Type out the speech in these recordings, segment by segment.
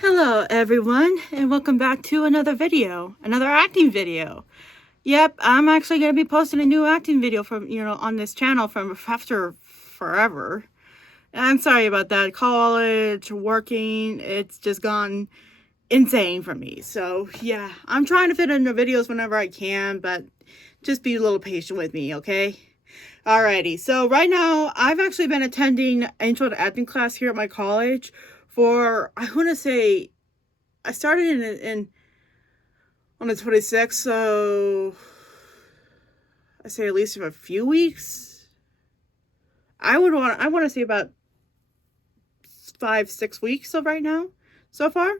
Hello everyone, and welcome back to another acting video. Yep, I'm actually going to be posting a new acting video on this channel from after forever. I'm sorry about that. College, working, it's just gone insane for me. So yeah, I'm trying to fit in the videos whenever I can, but just be a little patient with me, okay? Alrighty, so right now, I've actually been attending intro to acting class here at my college for, I want to say, I started in on the 26th, so I say at least for a few weeks. I want to say about 5-6 weeks of right now so far.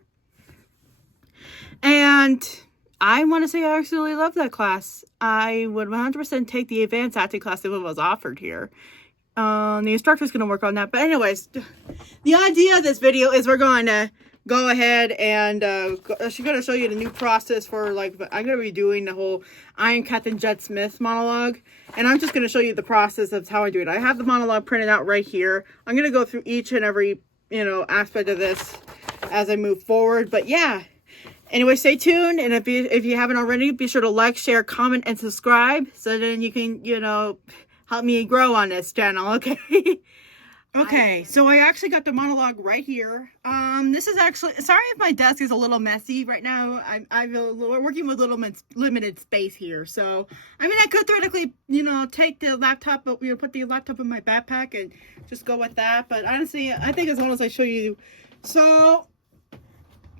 And I want to say I absolutely love that class. I would 100% take the advanced acting class if it was offered here. The instructor's going to work on that. But anyways, the idea of this video is we're going to go ahead and she's going to show you the new process for, I'm going to be doing the whole I Am Captain Jet Smith monologue. And I'm just going to show you the process of how I do it. I have the monologue printed out right here. I'm going to go through each and every, aspect of this as I move forward. But yeah. Anyway, stay tuned, and if you haven't already, be sure to like, share, comment, and subscribe, so then you can, help me grow on this channel, okay? Okay, so I actually got the monologue right here. This is actually, sorry if my desk is a little messy right now. We're working with limited space here, so, I mean, I could theoretically, take the laptop, but put the laptop in my backpack and just go with that, but honestly, I think as long as I show you, so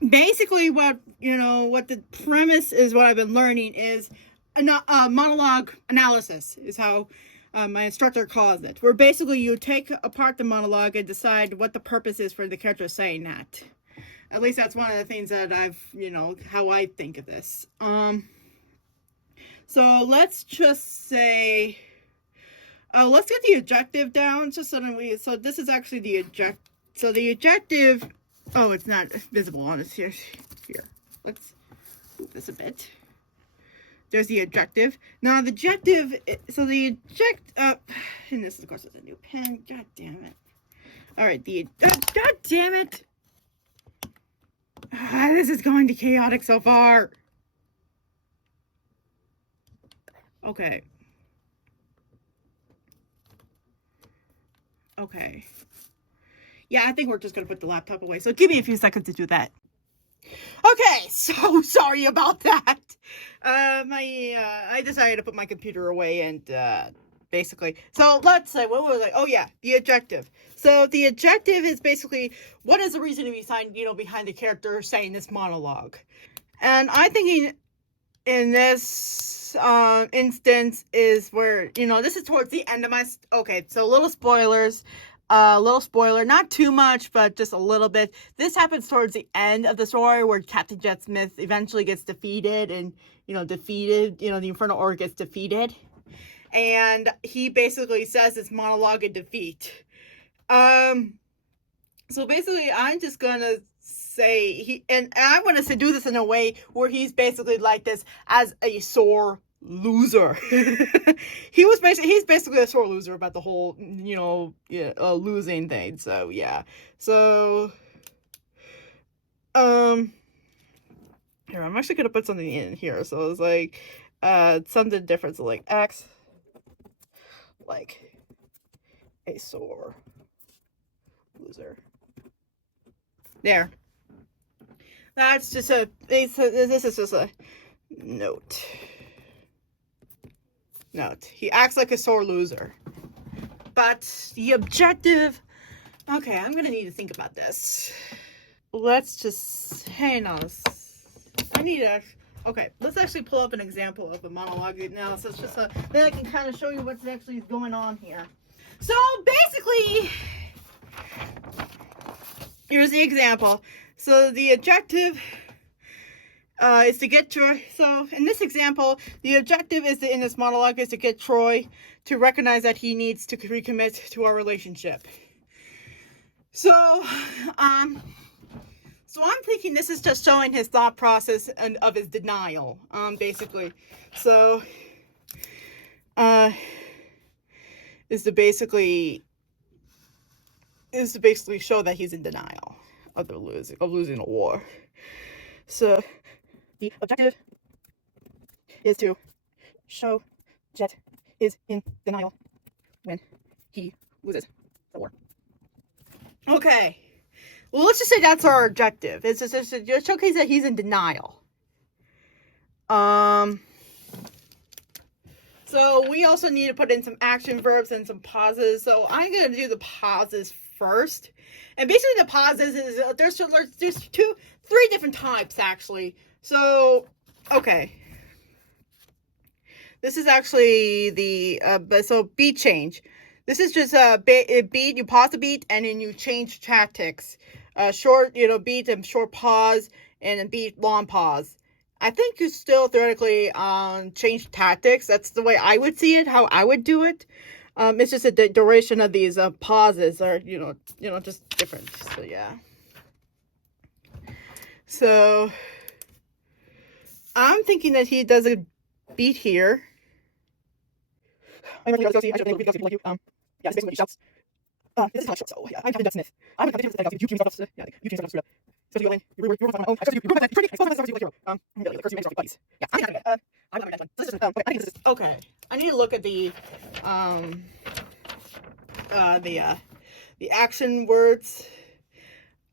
basically what the premise is, what I've been learning is monologue analysis is how my instructor calls it, where basically you take apart the monologue and decide what the purpose is for the character saying that. At least that's one of the things that I've, how I think of this. So let's just say, let's get the objective down just so that so this is actually the objective. Oh, it's not visible on this here. Let's move this a bit. There's the objective. Now, the objective, and this, of course, is a new pen. God damn it. All right, God damn it. This is going to chaotic so far. Okay. Yeah, I think we're just going to put the laptop away. So give me a few seconds to do that. Okay, so sorry about that. I decided to put my computer away and, basically, so let's say, what was I? Oh yeah, the objective. So the objective is basically, what is the reason behind the character saying this monologue? And I'm thinking in this, instance is where, this is towards the end of my, okay, so little spoilers. Little spoiler, not too much, but just a little bit. This happens towards the end of the story where Captain Jet Smith eventually gets defeated and, the Infernal Order gets defeated. And he basically says it's monologue in defeat. So basically I'm just gonna say and I want to do this in a way where he's basically like this as a sore loser. He's basically a sore loser about the whole losing thing. So yeah, so here, I'm actually gonna put something in here, so it's like something different, so like X, like a sore loser. There, that's just this is just a note. He acts like a sore loser. But the objective, okay, I'm gonna need to think about this. Let's just hang on. Okay, let's actually pull up an example of a monologue analysis, just so then I can kind of show you what's actually going on here. So basically, here's the example. So the objective is to get Troy. So in this example, the objective in this monologue is to get Troy to recognize that he needs to recommit to our relationship. So, so I'm thinking this is just showing his thought process and of his denial, basically. So, is to basically show that he's in denial. of losing the war. So the objective is to show Jet is in denial when he loses the war. Okay. Well, let's just say that's our objective. It's just to showcase that he's in denial. So we also need to put in some action verbs and some pauses. So I'm going to do the pauses first. And basically the pauses is, there's 3 different types actually. So, okay. This is actually the, so beat change. This is just a beat, you pause the beat and then you change tactics. Short, beat and short pause and then beat, long pause. I think you still theoretically change tactics. That's the way I would see it, how I would do it. It's just that the duration of these pauses are, just different. So yeah. So I'm thinking that he does a beat here. Yeah, it's basically what he shouts. This is how short, so yeah, I'm Captain Smith. I'm a Captain Smith. You keep yourself up. Yeah, you keep yourself up. Especially when you're on my own. I trust you. You're training. Expose myself to you like hero. The curse you make yourself buddies. Yeah, I'm Captain. I'm not one. So this is okay. I think this is okay. I need to look at the action words.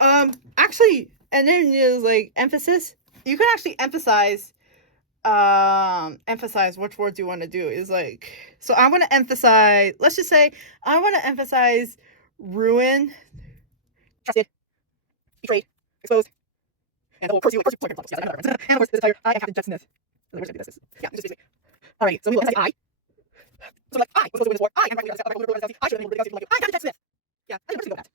Actually, and then there's like emphasis. You can actually emphasize which words you want to do. Is like, so I want to emphasize, let's just say I want to emphasize ruin, trusted, betrayed, exposed, and of course you, sorry, yeah, and of course this entire I am Captain Jet Smith. Yeah, just basically. Alright, so we will emphasize I. So like I was supposed to win this war. I am right. I should have been like I'm Captain Jet Smith. Yeah, I think that.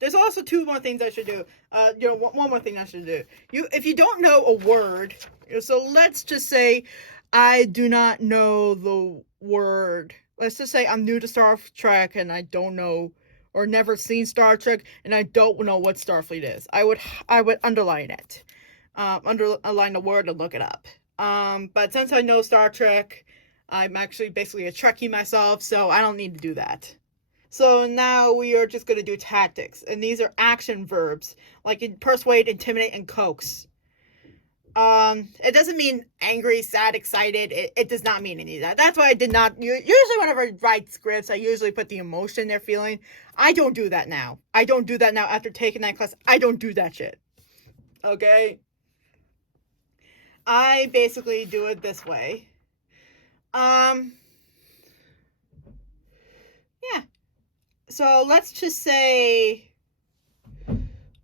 There's also 2 more things I should do. One more thing I should do. If you don't know a word, so let's just say I do not know the word. Let's just say I'm new to Star Trek and I don't know or never seen Star Trek and I don't know what Starfleet is. I would underline it. Underline the word and look it up. But since I know Star Trek, I'm actually basically a Trekkie myself, so I don't need to do that. So now we are just going to do tactics. And these are action verbs. Like persuade, intimidate, and coax. It doesn't mean angry, sad, excited. It does not mean any of that. That's why I did not. Usually whenever I write scripts, I usually put the emotion they're feeling. I don't do that now. I don't do that now after taking that class. I don't do that shit. Okay? I basically do it this way. Yeah. So let's just say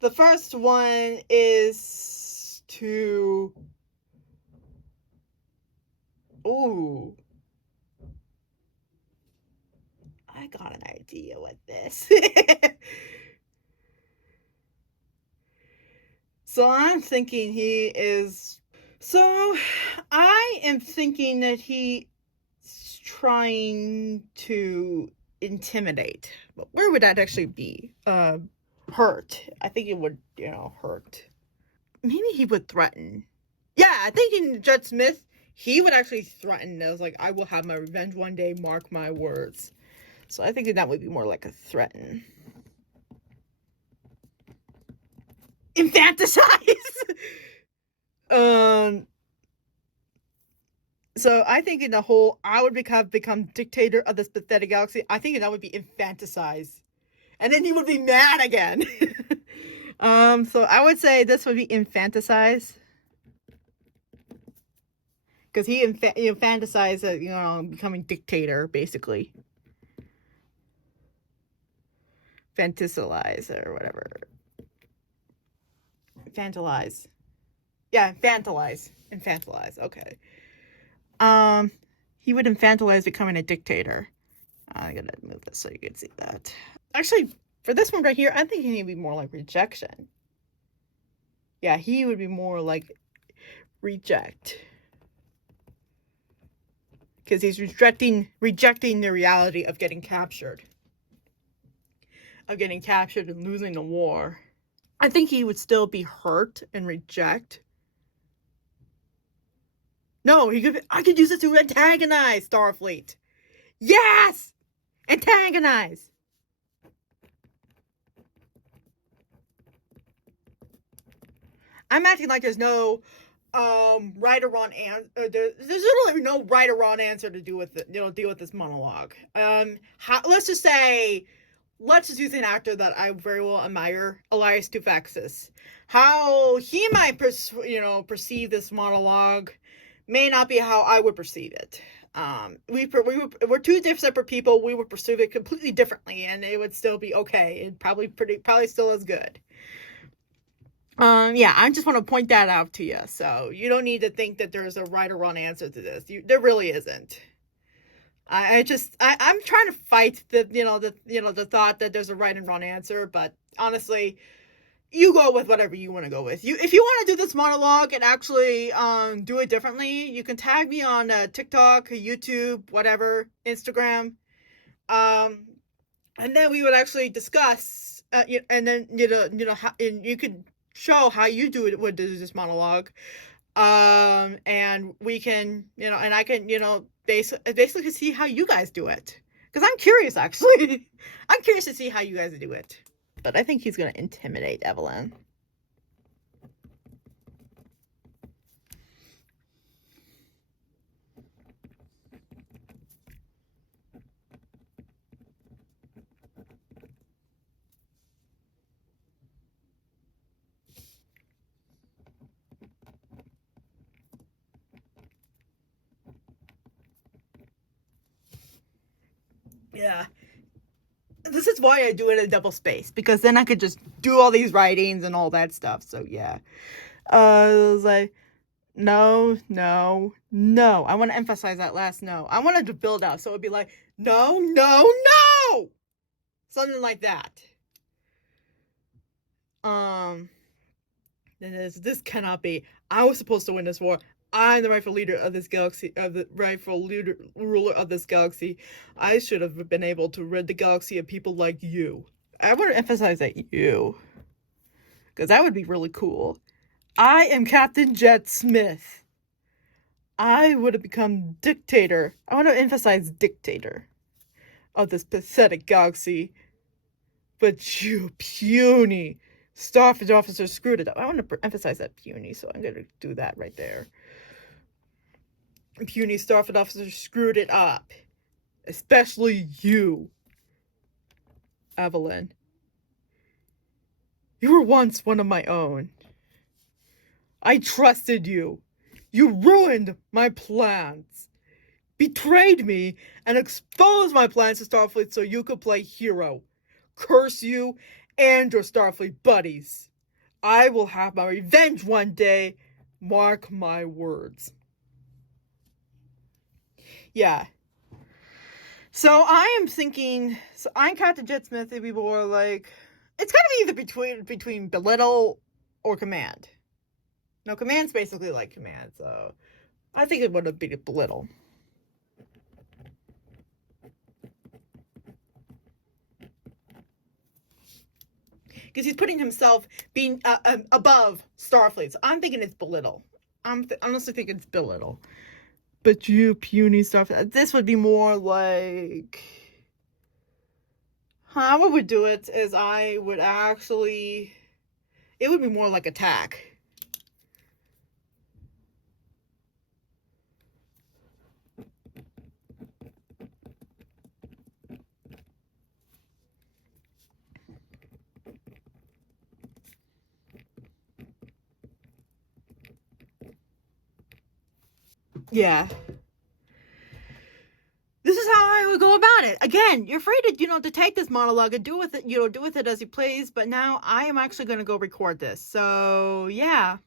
the first one is to... Ooh. I got an idea with this. So I'm thinking he is... So I am thinking that he's trying to intimidate. But where would that actually be? Hurt. I think it would, hurt. Maybe he would threaten. Yeah, I think in Jet Smith, he would actually threaten. It was like, I will have my revenge one day, mark my words. So I think that would be more like a threaten. Infanticize! So I think in the whole, I would become dictator of this pathetic galaxy. I think that would be infanticize. And then he would be mad again. So I would say this would be infanticize. Because he fantasized, becoming dictator, basically. Fantasize or whatever. Infantilize. Yeah, infantilize. Infantilize. Okay. He would infantilize becoming a dictator. I'm gonna move this so you can see that. Actually, for this one right here, I think he would be more like rejection. Yeah, he would be more like reject. Because he's rejecting the reality of getting captured. Of getting captured and losing the war. I think he would still be hurt and reject. No, I could use it to antagonize Starfleet. Yes! Antagonize! I'm acting like there's no right or wrong answer. There's literally no right or wrong answer to do with it, deal with this monologue. Let's just say, let's just use an actor that I very well admire, Elias Toufexis. How he might perceive this monologue may not be how I would perceive it. We're two separate people. We would perceive it completely differently, and it would still be okay. It probably still as good. Yeah, I just want to point that out to you. So you don't need to think that there's a right or wrong answer to this. There really isn't. I'm trying to fight the thought that there's a right and wrong answer, but honestly, you go with whatever you want to go with. If you want to do this monologue and actually do it differently, you can tag me on TikTok, YouTube, whatever, Instagram, and then we would actually discuss, and then and you could show how you would do this monologue, and we can, and I can, basically see how you guys do it, because I'm curious, actually. I'm curious to see how you guys do it. But I think he's gonna intimidate Evelyn. Yeah. This is why I do it in double space, because then I could just do all these writings and all that stuff. So yeah. It was like, no. I want to emphasize that last no. I wanted to build out, so it would be like, no. Something like that. This cannot be. I was supposed to win this war. I'm the rightful leader of this galaxy, ruler of this galaxy. I should have been able to rid the galaxy of people like you. I want to emphasize that you, because that would be really cool. I am Captain Jet Smith. I would have become dictator. I want to emphasize dictator of this pathetic galaxy. But you puny Starfleet officer screwed it up. I want to emphasize that puny, so I'm going to do that right there. Puny Starfleet officer screwed it up. Especially you, Evelyn. You were once one of my own. I trusted you. You ruined my plans, betrayed me, and exposed my plans to Starfleet so you could play hero. Curse you and your Starfleet buddies. I will have my revenge one day. Mark my words. Yeah. So I am thinking, so I'm Captain Jet Smith, and people are like, it's gotta be either between belittle or command. No, command's basically like command, so I think it would have been belittle. Because he's putting himself being above Starfleet, so I'm thinking it's belittle. I'm honestly thinking it's belittle. But you puny Starfleet, this would be more like, how I would do it is I would actually, it would be more like attack. Yeah. This is how I would go about it. Again, you're free to, to take this monologue and do with it, do with it as you please. But now I am actually going to go record this. So, yeah.